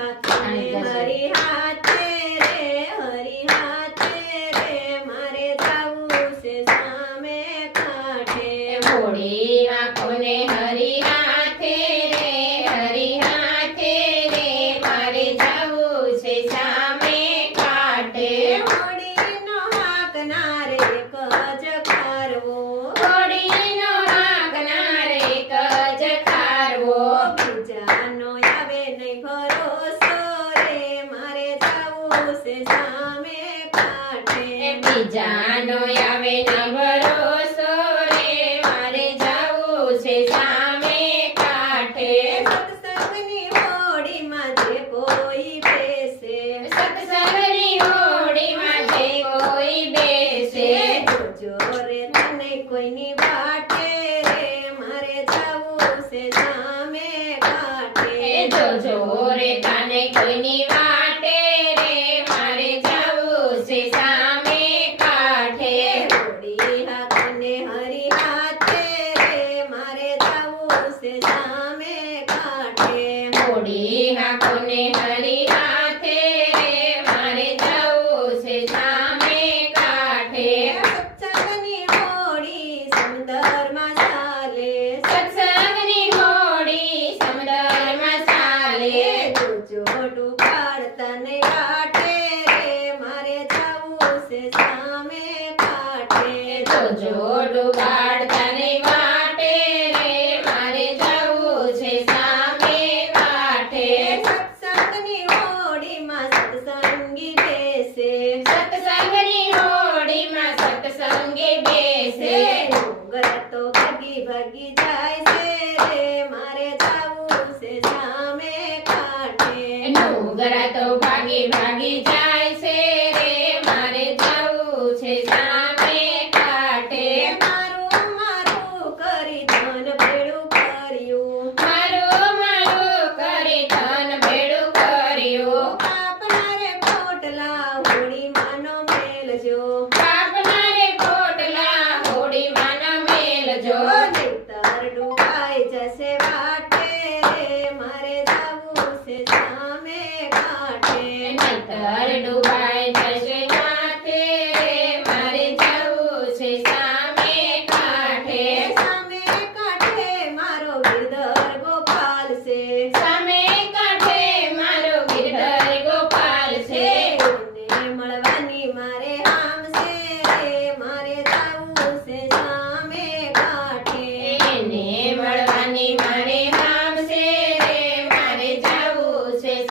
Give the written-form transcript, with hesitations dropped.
હાથે હરી હાથે રે મારે જાવું છે સામે કાંઠે ભોળી આંખોને હરી હાથે રે મારે જાવું છે સામે કાંઠે હોડીનો હાંકનાર એક જ ખારવો હોડીનો હાંકનાર એક જ ખારવો બીજાનો આવે નહીં ભરોસો રે મારે જાવું છે સામે કાંઠે બીજાનો આવે ન ભરોસો રે મારે જાવું છે સામે કાંઠે સત્સંગની હોડીમાં જે કોઈ બેસે સત્સંગની હોડીમાં જે કોઈ બેસે જોજો રે તને કોઈની વાટે રે મારે જાવું છે સામે કાંઠે જોજો રે તને કોઈની વાટે રે મારે જાવું છે સામે કાંઠે હોડી હાથને હરી હાથે રે મારે જાવું છે સામે કાંઠે હોડી હાંકોને હરી હાથે રે મારે જાવું છે સામે કાંઠે સત્સંગની હોડી સમુદ્રમાં ચાલે સત્સંગની હોડી સમુદ્રમાં ચાલે જોજો ડૂબાડતા ને કાંઠે રે મારે જાવું છે સામે કાંઠે જોજો ડુબાડતા ને વાટે રે મારે જાવું છે સામે કાંઠે સત્સંગની હોડીમાં સત્સંગી બેસે સત્સંગની હોડીમાં સત્સંગી બેસે ડુંગર તો ભાગી ભાગી જાય છે રે મારે જાવું છે સામે કાંઠે ડુંગરા તો ભાગી ભાગી